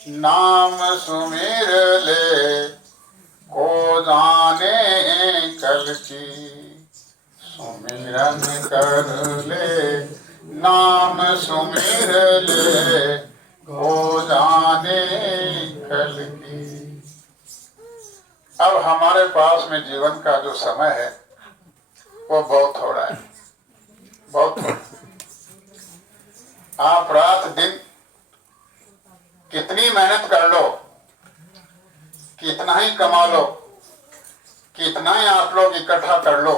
नाम सुमिर ले को जाने कल की। सुमिरन कर ले नाम सुमिर ले को जाने कल की। अब हमारे पास में जीवन का जो समय है वो बहुत थोड़ा है, बहुत थोड़ा। आप रात दिन कितनी मेहनत कर लो, कितना ही कमा लो, कितना ही आप लोग इकट्ठा कर लो,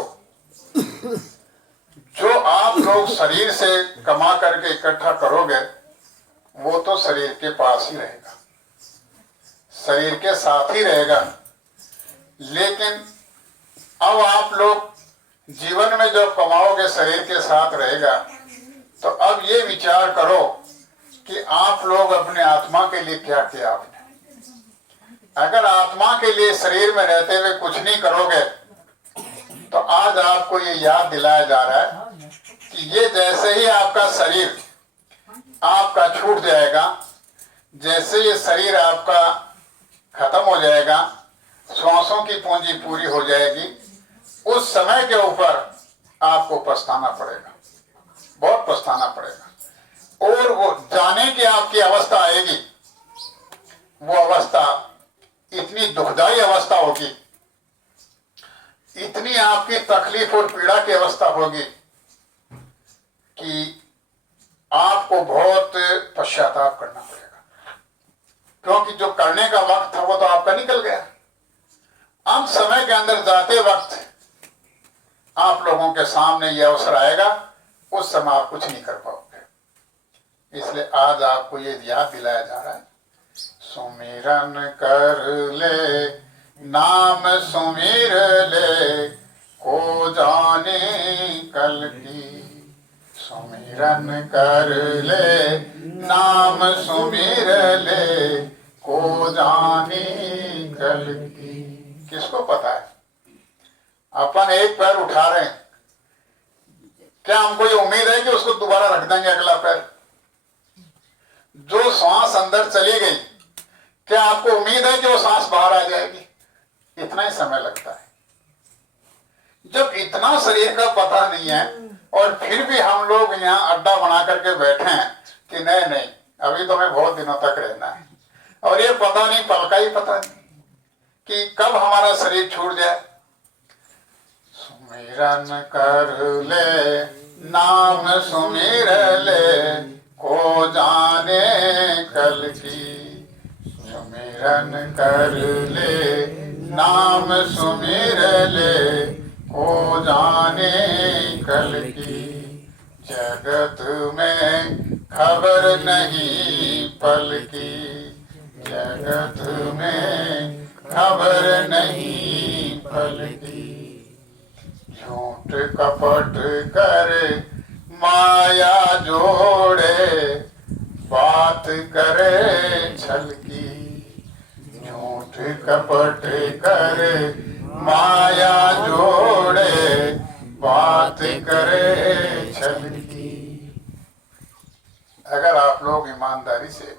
जो आप लोग शरीर से कमा करके इकट्ठा करोगे वो तो शरीर के पास ही रहेगा, शरीर के साथ ही रहेगा। लेकिन अब आप लोग जीवन में जो कमाओगे शरीर के साथ रहेगा। तो अब ये विचार करो कि आप लोग अपने आत्मा के लिए क्या किया आपने। अगर आत्मा के लिए शरीर में रहते हुए कुछ नहीं करोगे तो आज आपको ये याद दिलाया जा रहा है कि ये जैसे ही आपका शरीर आपका छूट जाएगा, जैसे ये शरीर आपका खत्म हो जाएगा, श्वासों की पूंजी पूरी हो जाएगी, उस समय के ऊपर आपको पछताना पड़ेगा, बहुत पछताना पड़ेगा। और वो जाने की आपकी अवस्था आएगी, वो अवस्था इतनी दुखदाई अवस्था होगी, इतनी आपकी तकलीफ और पीड़ा की अवस्था होगी कि आपको बहुत पश्चाताप करना पड़ेगा। क्योंकि जो करने का वक्त था वो तो आपका निकल गया। अब समय के अंदर जाते वक्त आप लोगों के सामने यह अवसर आएगा, उस समय आप कुछ नहीं कर पाओगे। इसलिए आज आपको ये याद दिलाया जा रहा है, सुमिरन कर ले नाम सुमिर ले को जाने कल की। सुमिरन कर ले नाम सुमिर ले को जाने कल की। किसको पता है, अपन एक पैर उठा रहे हैं, क्या हमको ये उम्मीद है कि उसको दोबारा रख देंगे अगला पैर? जो सांस अंदर चली गई, क्या आपको उम्मीद है कि वो सांस बाहर आ जाएगी? इतना ही समय लगता है। जब इतना शरीर का पता नहीं है और फिर भी हम लोग यहाँ अड्डा बना करके बैठे हैं कि नहीं नहीं अभी तो हमें बहुत दिनों तक रहना है, और ये पता नहीं, पल का ही पता नहीं कि कब हमारा शरीर छूट जाए। सुमिरन कर ले नाम सुमिर ले को जाने कल की। सुमिरन कर ले नाम सुमिर ले को जाने कल की। जगत में खबर नहीं पल की, जगत में खबर नहीं पल की। झूठ कपट कर माया जोड़े, बात करे छल की। झूठ कपट कर माया जोड़े, बात करे छल की। अगर आप लोग ईमानदारी से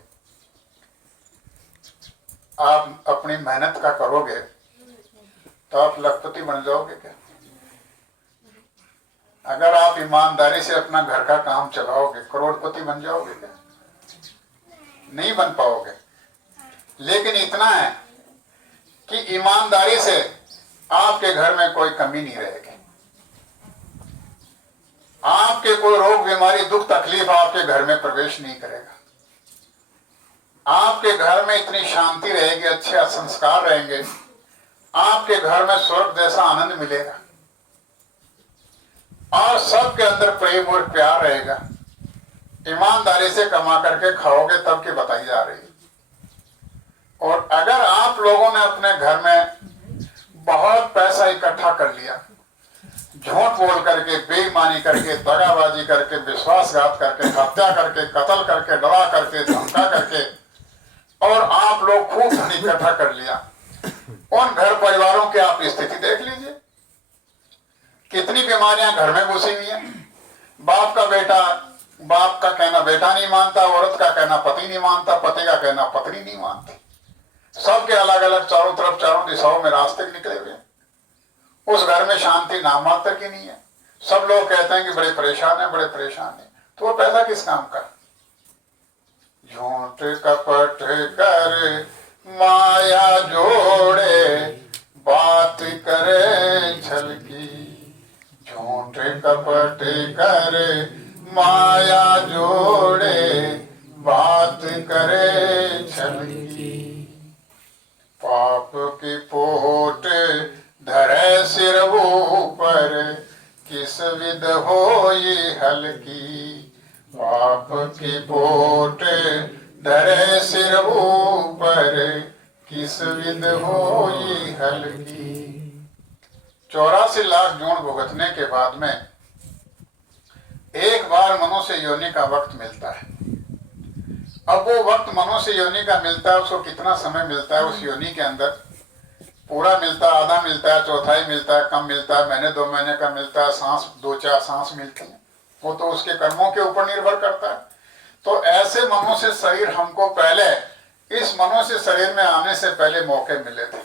आप अपनी मेहनत का करोगे तो आप लखपति बन जाओगे क्या? अगर आप ईमानदारी से अपना घर का काम चलाओगे करोड़पति बन जाओगे क्या? नहीं बन पाओगे। लेकिन इतना है कि ईमानदारी से आपके घर में कोई कमी नहीं रहेगी। आपके कोई रोग बीमारी दुख तकलीफ आपके घर में प्रवेश नहीं करेगा। आपके घर में इतनी शांति रहेगी, अच्छे संस्कार रहेंगे, आपके घर में स्वर्ग जैसा आनंद मिलेगा और सबके अंदर प्रेम और प्यार रहेगा। ईमानदारी से कमा करके खाओगे तब की बताई जा रही है। और अगर आप लोगों ने अपने घर में बहुत पैसा इकट्ठा कर लिया, झूठ बोल करके, बेईमानी करके, दगाबाजी करके, विश्वासघात करके, हत्या करके, कत्ल करके, डरा करके, धमका करके, और आप लोग खूब धन इकट्ठा कर लिया, उन घर परिवारों की आप स्थिति देख लीजिए। कितनी बीमारियां घर में घुसी हुई हैं। बाप का बेटा बाप का कहना बेटा नहीं मानता, औरत का कहना पति नहीं मानता, पति का कहना पत्नी नहीं मानती। सबके अलग अलग चारों तरफ चारों दिशाओं में रास्ते निकले हुए हैं। उस घर में शांति नाम मात्र की नहीं है। सब लोग कहते हैं कि बड़े परेशान है, बड़े परेशान है। तो वो पैसा किस काम का? झूठ कपट कर माया जोड़े, बात करे छल की। झूठ कपट कर माया जोड़े, बात करे छल की। पाप की पोट धरे सिर ऊपर, किस विध होई हल्की। पाप की पोट धरे सिर ऊपर, किस विध होई हल्की। 84 लाख जून भुगतने के बाद में एक बार मनुष्य योनि का वक्त मिलता है। अब वो वक्त मनुष्य योनि का मिलता है, उसको कितना समय मिलता है उस योनि के अंदर? पूरा मिलता है, आधा मिलता है, चौथाई मिलता है, कम मिलता है, महीने 2 महीने का मिलता है, सांस 2-4 सांस मिलती है। वो तो उसके कर्मों के ऊपर निर्भर करता है। तो ऐसे मनुष्य शरीर हमको पहले इस मनुष्य शरीर में आने से पहले मौके मिले थे,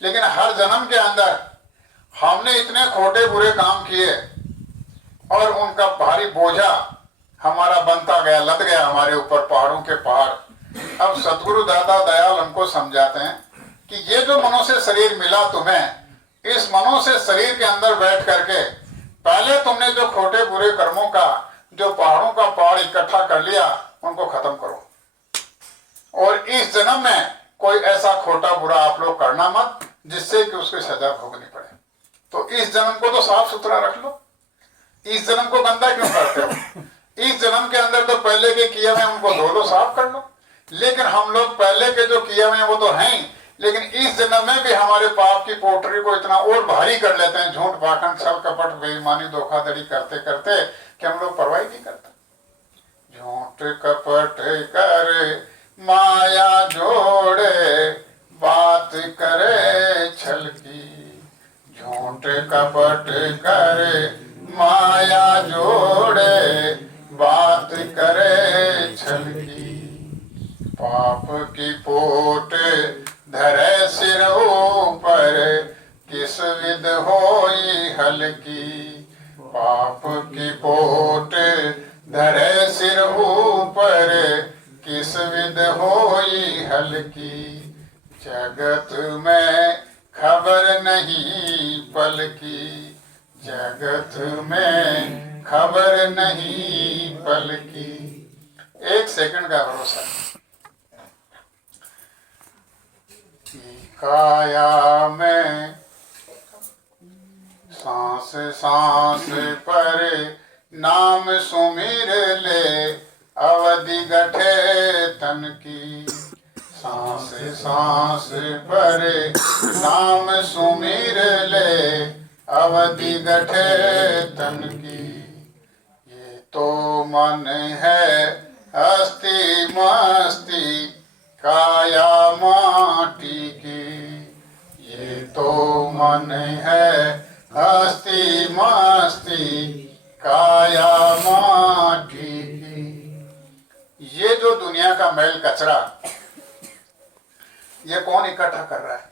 लेकिन हर जन्म के अंदर हमने इतने खोटे बुरे काम किए और उनका भारी बोझा हमारा बनता गया, लद गया हमारे ऊपर पहाड़ों के पहाड़। अब सतगुरु दादा दयाल हमको समझाते हैं कि ये जो मनुष्य शरीर मिला तुम्हें, इस मनुष्य शरीर के अंदर बैठ करके पहले तुमने जो खोटे बुरे कर्मों का जो पहाड़ों का पहाड़ इकट्ठा कर लिया, उनको खत्म करो। और इस जन्म में कोई ऐसा खोटा बुरा आप लोग करना मत जिससे कि उसकी सजा भोगनी पड़े। तो इस जन्म को तो साफ सुथरा रख लो, इस जन्म को गंदा क्यों करते हो? इस जन्म के अंदर तो पहले के किए हुए उनको धो लो, साफ कर लो। लेकिन हम लोग पहले के जो किए हुए वो तो हैं, लेकिन इस जन्म में भी हमारे पाप की पोटरी को इतना और भारी कर लेते हैं, झूठ पाखंड छल कपट बेईमानी धोखाधड़ी करते करते कि हम लोग परवाही नहीं करते। झूठ कपट कर माया जोड़े, बात करे छल की। झूठ कपट करे माया जोड़े, बात करे छल की। पाप की पोट धरे सिर ऊपर, किस विध होई हल्की। पाप की पोट धरे सिर ऊपर, किस विध होई हल्की। जगत में खबर नहीं पल की, जगत में खबर नहीं पल की। 1 सेकंड का भरोसा। काया में सांस सांस पर नाम सुमिर ले, अवधि गठे तन की। सांस सांस पर नाम सुमिर ले, अवधि गठे तन की। ये तो मन है हस्ती मस्ती, काया माटी की। ये तो मन है हस्ती मस्ती, काया माटी की। ये जो दुनिया का मैल कचरा ये कौन इकट्ठा कर रहा है?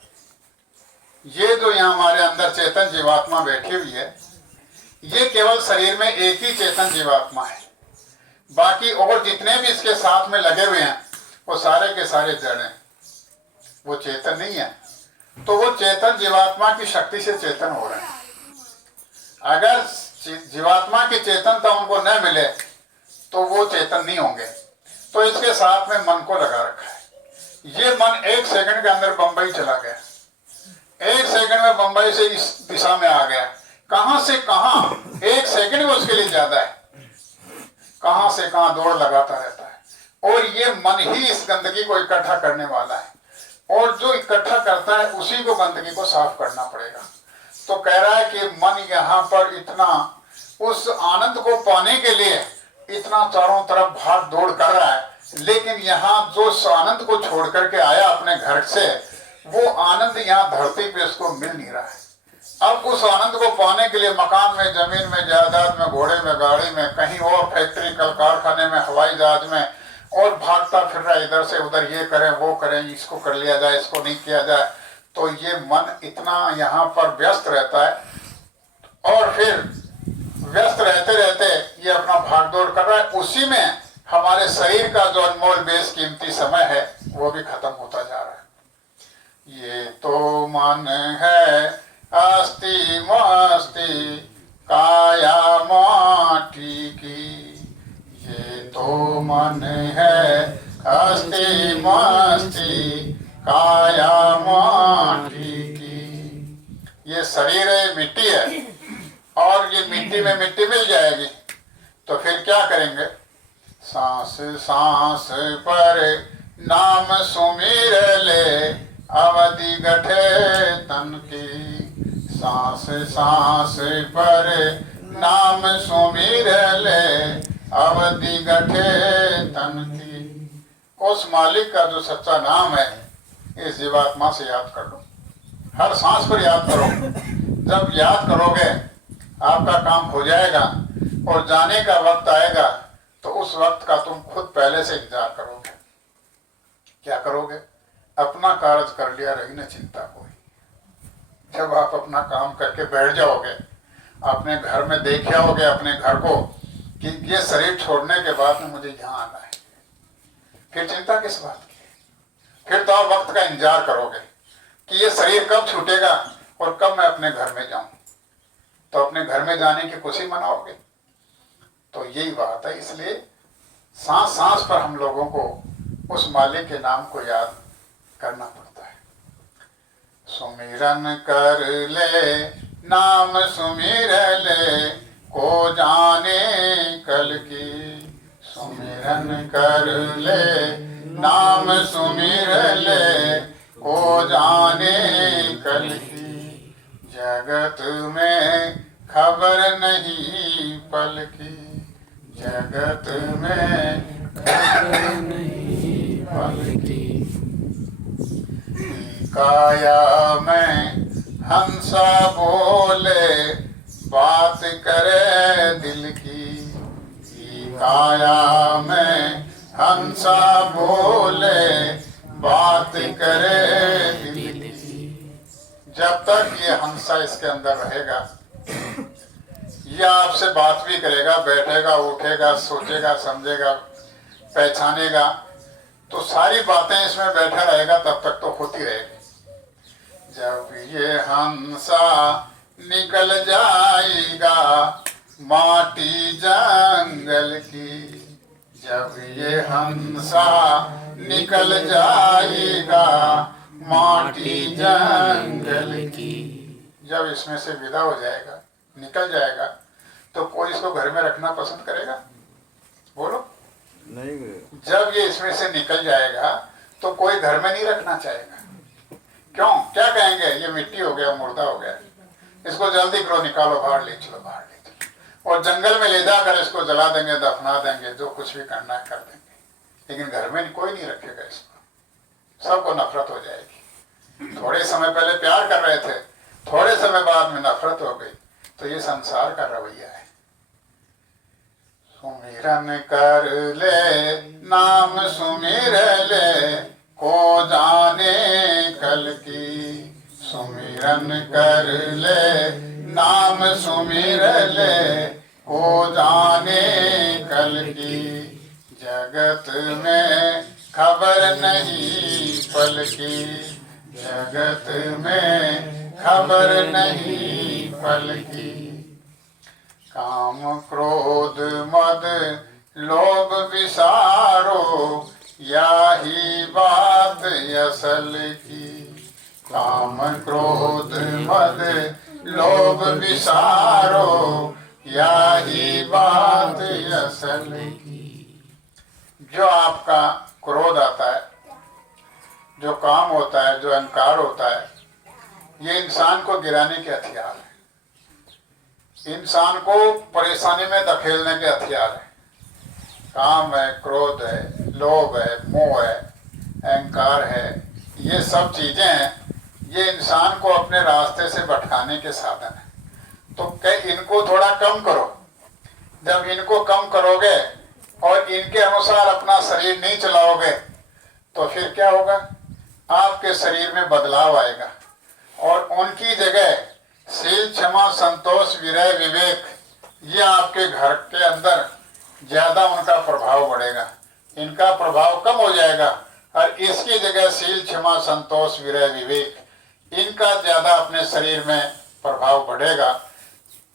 ये जो यहाँ हमारे अंदर चेतन जीवात्मा बैठी हुई है, ये केवल शरीर में एक ही चेतन जीवात्मा है। बाकी और जितने भी इसके साथ में लगे हुए हैं वो सारे के सारे जड़ हैं, वो चेतन नहीं है। तो वो चेतन जीवात्मा की शक्ति से चेतन हो रहे हैं। अगर जीवात्मा की चेतनता उनको न मिले तो वो चेतन नहीं होंगे। तो इसके साथ में मन को लगा रखा है। ये मन 1 सेकंड के अंदर बंबई चला गया, 1 सेकंड में बंबई से इस दिशा में आ गया। कहां से कहां 1 सेकंड में उसके लिए ज्यादा है, कहां से कहां दौड़ लगाता रहता है। और ये मन ही इस गंदगी को इकट्ठा करने वाला है, और जो इकट्ठा करता है उसी को गंदगी को साफ करना पड़ेगा। तो कह रहा है कि मन यहाँ पर इतना उस आनंद को पाने के लिए इतना चारों तरफ भाग दौड़ कर रहा है, लेकिन यहाँ जो उस आनंद को छोड़ करके आया अपने घर से, वो आनंद यहाँ धरती पे उसको मिल नहीं रहा है। अब उस आनंद को पाने के लिए मकान में, जमीन में, जायदाद में, घोड़े में, गाड़ी में, कहीं और फैक्ट्री, कल कारखाने में, हवाई जहाज में, और भागता फिर रहा इधर से उधर, ये करें वो करें, इसको कर लिया जाए, इसको नहीं किया जाए, तो ये मन इतना यहाँ पर व्यस्त रहता है। और फिर व्यस्त रहते रहते ये अपना भागदौड़ कर रहा है, उसी में हमारे शरीर का जो अनमोल बेशकीमती समय है वो भी खत्म होता जा रहा है। ये तो मन है अस्ति मस्ति काया माटी की, ये तो मन है अस्ति मस्ति काया माटी की। ये शरीर है, मिट्टी है, और ये मिट्टी में मिट्टी मिल जाएगी तो फिर क्या करेंगे? सांस सांस पर नाम सुमिर ले, अवधि गठे तन की। सांस सांस पर नाम सुमिर ले, अवधि गठे तन की। उस मालिक का जो सच्चा नाम है, इस जीवात्मा से याद कर लो, हर सांस पर याद करो। जब याद करोगे आपका काम हो जाएगा, और जाने का वक्त आएगा तो उस वक्त का तुम खुद पहले से इंतजार करोगे। क्या करोगे? अपना कार्य कर लिया, रही न चिंता कोई। जब आप अपना काम करके बैठ जाओगे, अपने घर में देख आओगे अपने घर को कि ये शरीर छोड़ने के बाद में मुझे यहाँ आना है, फिर चिंता किस बात की? फिर तो आप वक्त का इंतजार करोगे कि ये शरीर कब छूटेगा और कब मैं अपने घर में जाऊं, तो अपने घर में जाने की खुशी मनाओगे। तो यही बात है। इसलिए सांस सांस पर हम लोगों को उस मालिक के नाम को याद करना पड़ता है। सुमिरन कर ले नाम सुमिर ले, को जाने कल की। सुमिरन कर ले नाम सुमिर ले, को जाने कल की। जगत में खबर नहीं पल की, जगत में खबर नहीं पल की। काया में हंसा बोले, बात करे दिल की। काया में हंसा बोले, बात करे दिल की। जब तक ये हंसा इसके अंदर रहेगा, ये आपसे बात भी करेगा, बैठेगा, उठेगा, सोचेगा, समझेगा, पहचानेगा, तो सारी बातें इसमें बैठा रहेगा, तब तक तो होती रहेगी। जब ये हंसा निकल जाएगा माटी जंगल की, जब ये हंसा निकल जाएगा माटी जंगल की। जब इसमें से विदा हो जाएगा, निकल जाएगा, तो कोई इसको घर में रखना पसंद करेगा? बोलो नहीं। जब ये इसमें से निकल जाएगा तो कोई घर में नहीं रखना चाहेगा। क्यों? क्या कहेंगे? ये मिट्टी हो गया, मुर्दा हो गया, इसको जल्दी करो, निकालो, बाहर ले चलो, बाहर ले चलो, और जंगल में ले जाकर इसको जला देंगे, दफना देंगे, जो कुछ भी करना है कर देंगे। लेकिन घर में कोई नहीं रखेगा इसको, सबको नफरत हो जाएगी। थोड़े समय पहले प्यार कर रहे थे, थोड़े समय बाद में नफरत हो गई। तो ये संसार का रवैया है। सुमिरन कर ले नाम सुमिर ले, को जाने कल की। सुमिरन कर ले नाम सुमिर ले, को जाने कल की। जगत में खबर नहीं पल की, जगत में खबर नहीं पल की। काम क्रोध मद लोभ विसारो, यही बात असल की। काम क्रोध मद लोभ विसारो, यही बात असल की। जो आपका क्रोध आता है, जो काम होता है, जो अहंकार होता है, ये इंसान को गिराने के हथियार है, इंसान को परेशानी में धकेलने के हथियार है। काम है, क्रोध है, लोभ है, मोह है, अहंकार है, ये सब चीजें हैं ये इंसान को अपने रास्ते से भटकाने के साधन है। तो इनको थोड़ा कम करो। जब इनको कम करोगे और इनके अनुसार अपना शरीर नहीं चलाओगे तो फिर क्या होगा? आपके शरीर में बदलाव आएगा और उनकी जगह शील, क्षमा, संतोष, विरय, विवेक, ये आपके घर के अंदर ज्यादा उनका प्रभाव बढ़ेगा। इनका प्रभाव कम हो जाएगा और इसकी जगह शील, क्षमा, संतोष, विरय, विवेक, इनका ज्यादा अपने शरीर में प्रभाव बढ़ेगा।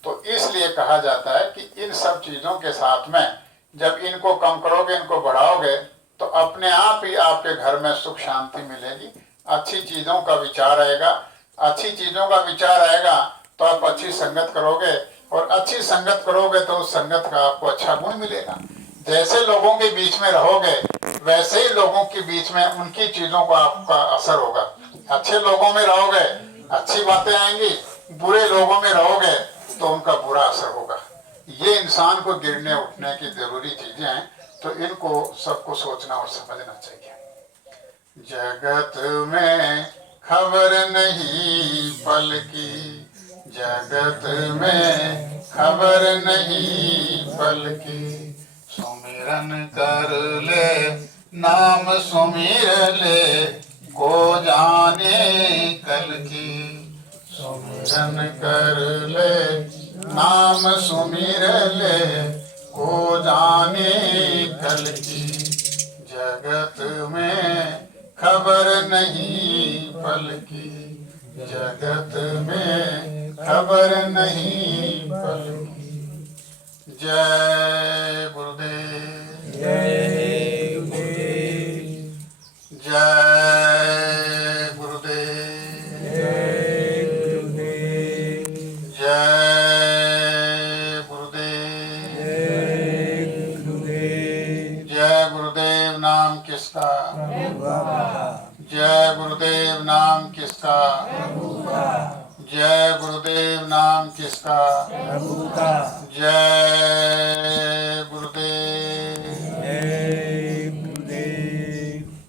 तो इसलिए कहा जाता है कि इन सब चीजों के साथ में जब इनको कम करोगे, इनको बढ़ाओगे, तो अपने आप ही आपके घर में सुख शांति मिलेगी। अच्छी चीजों का विचार आएगा। अच्छी चीजों का विचार आएगा तो आप अच्छी संगत करोगे और अच्छी संगत करोगे तो उस संगत का आपको अच्छा गुण मिलेगा। जैसे लोगों के बीच में रहोगे वैसे ही लोगों के बीच में उनकी चीजों का आपका असर होगा। अच्छे लोगों में रहोगे अच्छी बातें आएंगी, बुरे लोगों में रहोगे तो उनका बुरा असर होगा। ये इंसान को गिरने उठने की जरूरी चीजें हैं, तो इनको सबको सोचना और समझना चाहिए। जगत में खबर नहीं पल की, जगत में खबर नहीं पल की, सुमिरन कर ले नाम सुमिर ले को जाने कल की, सुमिरन कर ले नाम सुमिर ले को जाने कल की, जगत में खबर नहीं पल की, जगत में खबर नहीं पल की। जय गुरुदेव, जय गुरुदेव, जय गुरुदेव, जय गुरुदेव, जय गुरुदेव, जय गुरुदेव। जय गुरुदेव नाम किसका? प्रभु का, जय गुरुदेव नाम किसका? प्रभु का, जय गुरुदेव नाम किसका? प्रभु का। जय गुरुदेव।